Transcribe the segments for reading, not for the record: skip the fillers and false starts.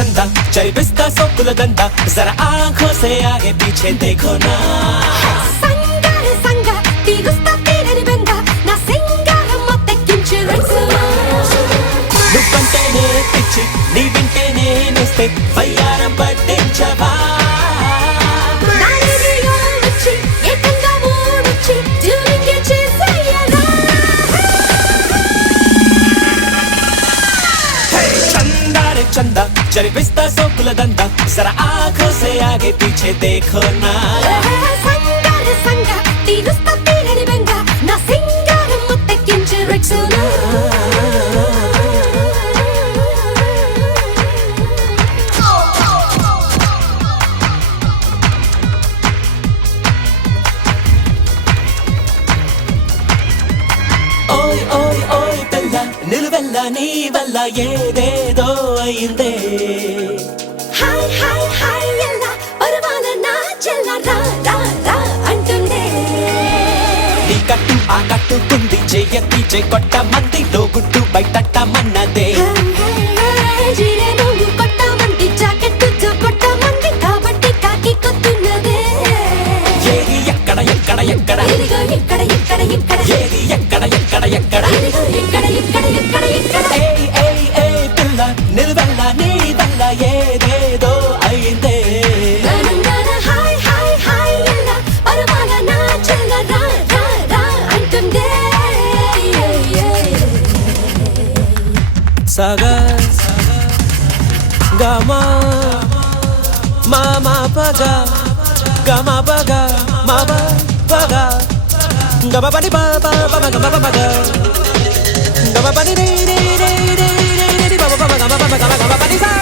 चंदा चरिबिस्ता सोकुल दंदा जरा आंखों से आगे पीछे देखो ना సంగారే సంగా తీరుస్తా తీరని బెంగా నా సింగారం మొత్తెక్కించు రక్సనా నువ్వంటేనే పిచ్చి నీ వింటేనే నొస్తే వయ్యారం పట్టించవా నా రేడియో వచ్చి ఏకంగా మూడొచ్చి ట్యూనింగ్ చేసేయరా चंदा रे चंदा चरिबिस्ता सोकुल दंदा जरा आंखों से आगे पीछे देखो ना సంగారే సంగా తీరుస్తా తీరని బెంగా నా సింగారం మొత్తెక్కించు రక్సనా ఓయ్ ఓయ్ ఓయ్ పిల్ల నిలువెల్ల నీ వల్ల ఏదేదో అయిందే హాయ్ హాయ్ హాయ్ ఎల్లా పరవాల నా చెల్ల రా రా రా అంటుండే నీ కట్టు ఆ కట్టుకుంది చెయ్యెత్తి చెయ్యొట్ట మందిలో గుట్టు బయటట్టమన్నదే జీరే నువ్వు కొట్టమంది జాకెట్టు కొట్టమంది కాబట్టి కాకి కొత్తున్నదే ఏది ఎక్కడ ఎక్కడ ఎక్కడ ఇదిగో ఇక్కడ ఇక్కడ ఇక్కడ ఏది ఎక్కడ ఎక్కడ ఎక్కడ ఇదిగో ఇక్కడ ఇక్కడ ఇక్కడ ఇక్కడ ఏయ్ ఏయ్ ఏయ్ పిల్ల నిలువెల్ల నీ వల్ల ఏదేదో అయిందే నానందన హాయ్ హాయ్ హాయ్ ఎల్లా పరవాల నా చెల్ల రా రా రా అంటుండే సగా గమా మామా పగా గమా పగా మామా పగా గమ పని బాబా బమ గమ పగా గమ పని రే రే రే రే రే రే బమ బమ గమ బమ గమ గమ పని సా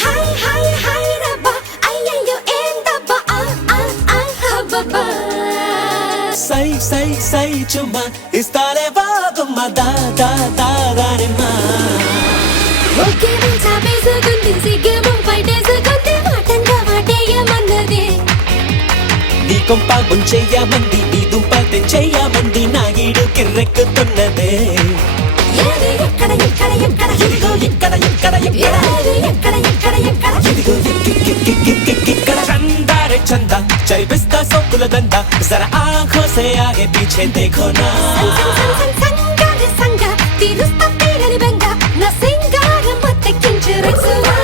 హాయ్ హాయ్ హాయ్ రబ్బా అయ్యయ్యో ఏందబ్బా ఆ ఆ ఆ హబ్బబ్బా సై సై సై చుమ్మా ఇస్తాలే బాగుమ్మ దా దా దా దానిమ్మా ఓకే మంచా బేసుకుంది సిగ్గేమో బయటేసుకుంది మాటంగా మాటేయమన్నది నీ కొంప ముంచెయ్యమంది నీ దుంప తెంచెయ్యమంది నా ఈడు కిర్రెక్కుతున్నదే ఏది ఎక్కడ ఎక్కడ ఎక్కడ ఇదిగో ఇక్కడ ఇక్కడ ఎక్కడ ఏది ఎక్కడ ఎక్కడ ఎక్కడ ఇదిగో ఇక్కడ चंदा रे चंदा चरिबिस्ता सोकुल दंदा जरा आंखों से आगे पीछे देखो ना సంగారే సంగా తీరుస్తా తీరని బెంగా నా సింగారం మొత్తెక్కించు రక్సనా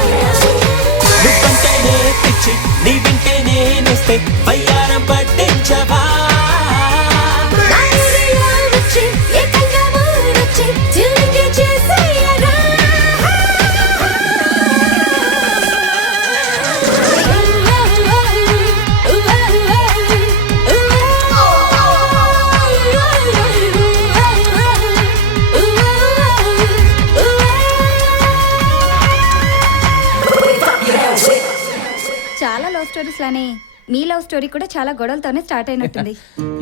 నువ్వంటేనే పిచ్చి నీ వింటేనే నొస్తే వయ్యారం పట్టించవా నా రేడియో వచ్చి ఏకంగా మూడొచ్చి ట్యూనింగ్ చేసేయరా చాలా లవ్ స్టోరీస్ లానే మీ లవ్ స్టోరీ కూడా చాలా గొడవలతోనే స్టార్ట్ అయినట్టుంది.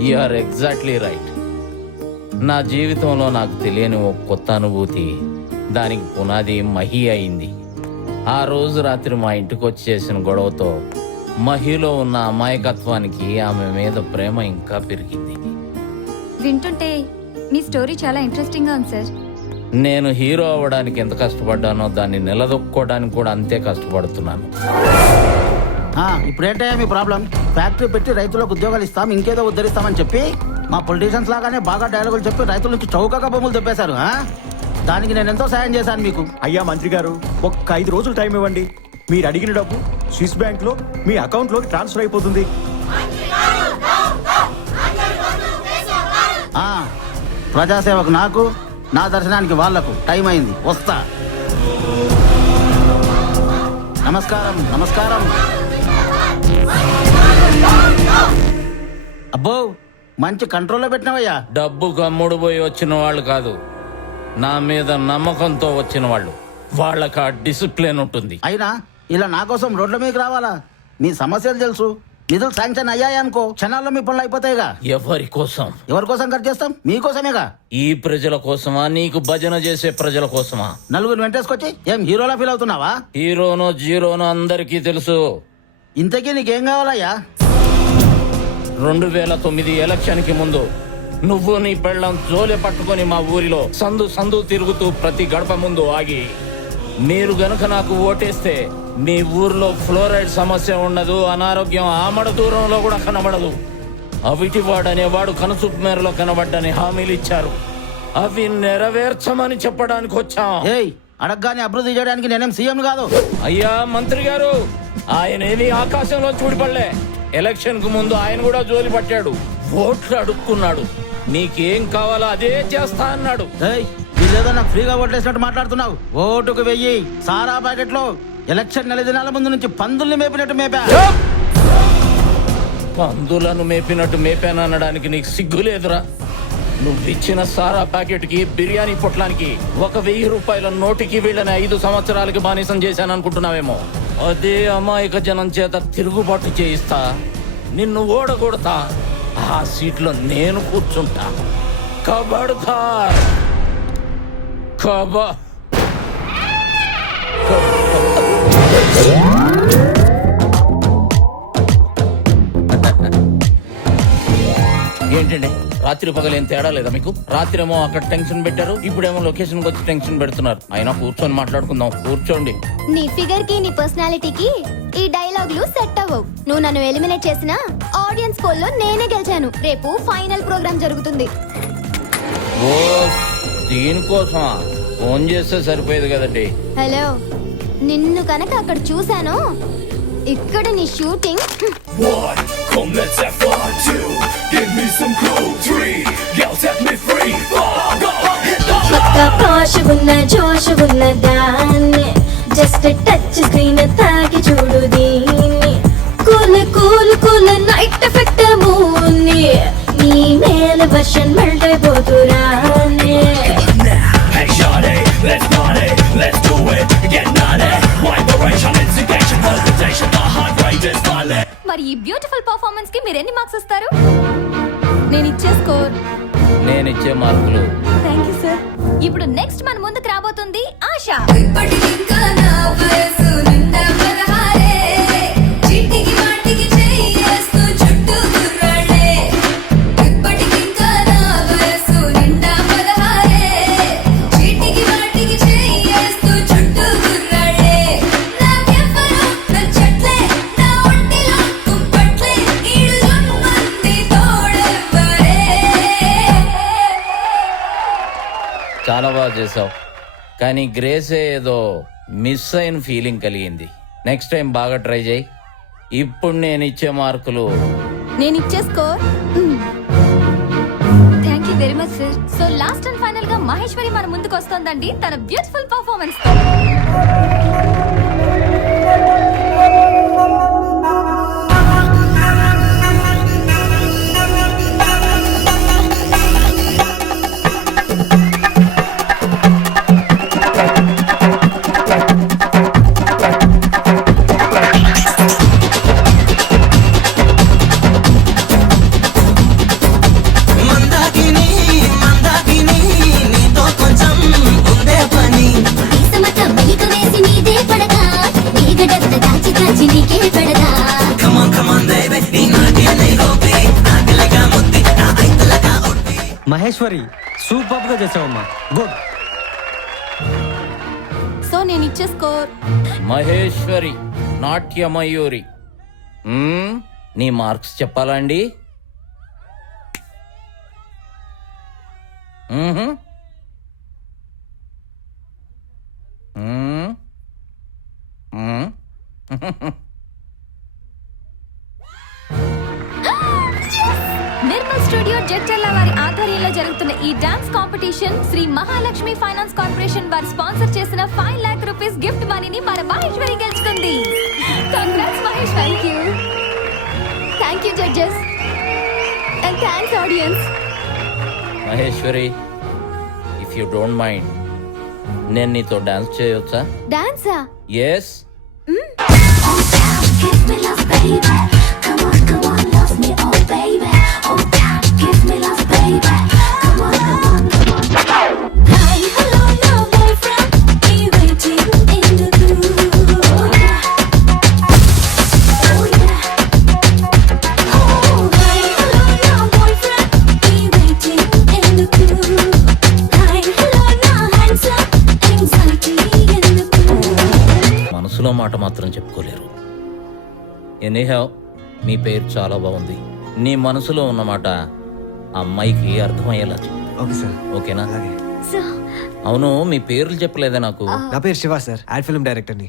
You are exactly right. నా జీవితంలో నాకు తెలియని ఒక కొత్త అనుభూతి, దానికి పునాది మహి అయింది. ఆ రోజు రాత్రి మా ఇంటికి వచ్చి చేసిన గొడవతో మహిలో ఉన్న అమాయకత్వానికి ఆమె మీద ప్రేమ ఇంకా పెరిగింది. వింటుంటే మీ స్టోరీ చాలా ఇంట్రెస్టింగ్ గా ఉంది సార్. నేను హీరో అవ్వడానికి ఎంత కష్టపడ్డానో దాన్ని నిలదొక్కుకోవడానికి కూడా అంతే కష్టపడుతున్నాను. ఇప్పుడేంటయ్యా మీ ప్రాబ్లం? ఫ్యాక్టరీ పెట్టి రైతులకు ఉద్యోగాలు ఇస్తాం, ఇంకేదో ఉద్ధరిస్తామని చెప్పి మా పొలిటీషియన్స్ లాగానే బాగా డైలాగులు చెప్పి రైతుల నుంచి చౌకగా భూములు తెప్పేశారు. దానికి నేను ఎంతో సాయం చేశాను మీకు. అయ్యా మంత్రి గారు, ఒక్క 5 రోజులు టైం ఇవ్వండి. మీరు అడిగిన డబ్బు స్విస్ బ్యాంక్ లో మీ అకౌంట్ లోకి ట్రాన్స్ఫర్ అయిపోతుంది. ప్రజాసేవకు నాకు, నా దర్శనానికి వాళ్లకు టైం అయింది. వస్తా. నమస్కారం నమస్కారం. అబ్బో, మంచి కంట్రోల్లో పెట్టినవయ్యా. డబ్బు గమ్ముడు పోయి వచ్చిన వాళ్ళు కాదు, నా మీద నమ్మకంతో వచ్చిన వాళ్ళు. వాళ్ళకి ఆ డిసిప్లిన్ ఉంటుంది. అయినా ఇలా నా కోసం రోడ్ల మీదకి రావాలా? మీ సమస్యలు తెలుసు, నిధులు శాంక్షన్ అయ్యాయనుకో క్షణాల్లో మీ పనులు అయిపోతాయిగా. ఎవరి కోసం? ఎవరి కోసం ఖర్చు చేస్తాం? మీకోసమేగా. ఈ ప్రజల కోసమా, నీకు భజన చేసే ప్రజల కోసమా? నలుగురు వెంటేసుకొచ్చి ఏం హీరోలా ఫీల్ అవుతున్నావా? హీరోనో జీరోనో అందరికీ తెలుసు. ఇంతకీ నీకేం కావాలయ్యా? 2009 ఎలక్షన్ కి ముందు నువ్వు నీ పెళ్ళం జోలె పట్టుకొని మా ఊరిలో సందు సందు తిరుగుతూ ప్రతి గడప ముందు ఆగి మీరు గనుక నాకు ఓటేస్తే మీ ఊర్లో ఫ్లోరైడ్ సమస్య ఉండదు, అనారోగ్యం ఆమడ దూరంలో కూడా కనబడదు. అవిటివాడు అనేవాడు కనుసూపు మేరలో కనబడ్డని హామీలు ఇచ్చారు. అవి నెరవేర్చమని చెప్పడానికి వచ్చాం. ఏయ్, అడగగానే అభివృద్ధి చేయడానికి నేనేం సీఎం కాదు. అయ్యా మంత్రి గారు, ఆయనేమి ఆకాశంలో చూడిపడలే. ఎలక్షన్ కు ముందు ఆయన కూడా జోలి పట్టాడు, ఓట్లు అడుక్కున్నాడు. మీకేం కావాలో అదే చేస్తా అన్నాడు. ఏయ్, వీళ్ళేదో నాకు ఫ్రీగా ఓట్లేసినట్టు మాట్లాడుతున్నావు. ఓటుకు 1000 సారా ప్యాకెట్లో ఎలక్షన్ నెల దినాల ముందు నుంచి పందుల్ని మేపినట్టు మేపా. పందులను మేపినట్టు మేపాననడానికి నీకు సిగ్గు లేదురా? నువ్విచ్చిన సారా ప్యాకెట్ కి, బిర్యానీ పొట్లానికి 1000 రూపాయల నోటికి వీళ్ళని 5 సంవత్సరాలకి బానిసం చేశాననుకుంటున్నావేమో. అదే అమాయక జనం చేత తిరుగుబాటు చేయిస్తా, నిన్ను ఓడగొడతా. ఆ సీట్లో నేను కూర్చుంటా. కబడ్దార్. ఏంటండి, రాత్రి పగలేం తేడా లేదా మీకు? రాత్రేమో అక్కడ టెన్షన్ పెట్టారు, ఇప్పుడేమో లొకేషన్ వచ్చి టెన్షన్ పెడుతున్నారు. అయినా కూర్చొని మాట్లాడుకుందాం. కూర్చోండి. నీ ఫిగర్ కి నీ పర్సనాలిటీకి ఈ డైలాగులు సెట్ అవ్వవు. నువ్వు నన్ను ఎలిమినేట్ చేసినా ఆడియన్స్ పోల్లో నేనే గెలిచాను. రేపు ఫైనల్ ప్రోగ్రామ్ జరుగుతుంది. ఓ, దీనికోసమా? ఫోన్ చేస్తే సరిపోయేది కదండి. హలో, నిన్ను కనుక అక్కడ చూశాను, ఇక్కడ నీ shooting. One, come let's have fun. Two, give me some crew. Three, girls set me free. Four, go hit the పక్క పాష్ ఉన్న జోష్ ఉన్న దాన్ని జస్ట్ టచ్ స్క్రీన్ తాకి చూడు దీన్ని. Cool cool cool night effect మూన్ని నీ మేల వర్షన్ మెల్ట్ అయిపోతురానే. Hey shawty, let's party, let's do it, get naughty. Vibration, instigation, hesitation, the heart rate is violent. మరి ఈ బ్యూటిఫుల్ పర్ఫార్మెన్స్ కి మీరు ఎన్ని మార్క్స్ ఇస్తారు? నేను ఇచ్చే స్కోర్. నేనిచ్చే మార్కులు. Thank you sir. ఇప్పుడు నెక్స్ట్ మన ముందుకు రాబోతుంది ఆశ. చాలా బాగా చేసావు, కానీ గ్రేసే ఏదో మిస్ అయిన ఫీలింగ్ కలిగింది. నెక్స్ట్ టైం బాగా ట్రై చేయి. ఇప్పుడు నేను ఇచ్చే మార్కులు. నేను ఇచ్చే score. Thank you very much sir. So last and final గా మహేశ్వరి మన ముందుకు వస్తోందండి తన బ్యూటిఫుల్ పర్ఫార్మెన్స్ తో. మహేశ్వరి, సూపర్ గా చేసావమ్మా. గుడ్. సో నేను ఇచ్చే స్కోర్. మహేశ్వరి, నాట్యమయూరి. నీ మార్క్స్ చెప్పాలా అండి? నిర్మల్ స్టూడియో జడ్చర్ల వారి ఆధ్వర్యంలో జరుగుతున్న ఈ dance competition Shri Mahalakshmi finance corporation వారు స్పాన్సర్ చేసిన 5 लाख రూపీస్ గిఫ్ట్ మనీని మన మహేశ్వరి గెలుచుకుంది. Congrats Maheshwari. Thank you judges and thanks audience. Maheshwari, if you don't mind, నేను నీతో డాన్స్ చేయొచ్చా? డాన్సా? ఎస్. మనసులో మాట మాత్రం చెప్పుకోలేరు. ఎనీహౌ మీ పేరు చాలా బాగుంది. నీ మనసులో ఉన్నమాట అమ్మాయికి అర్థమయ్యేలా చెప్పు. Okay sir. ఓకేనా? అలాగే. సార్ అవును, మీ పేర్లు చెప్పలేదా నాకు? నా పేరు శివ సార్, యాడ్ ఫిల్మ్ డైరెక్టర్ని.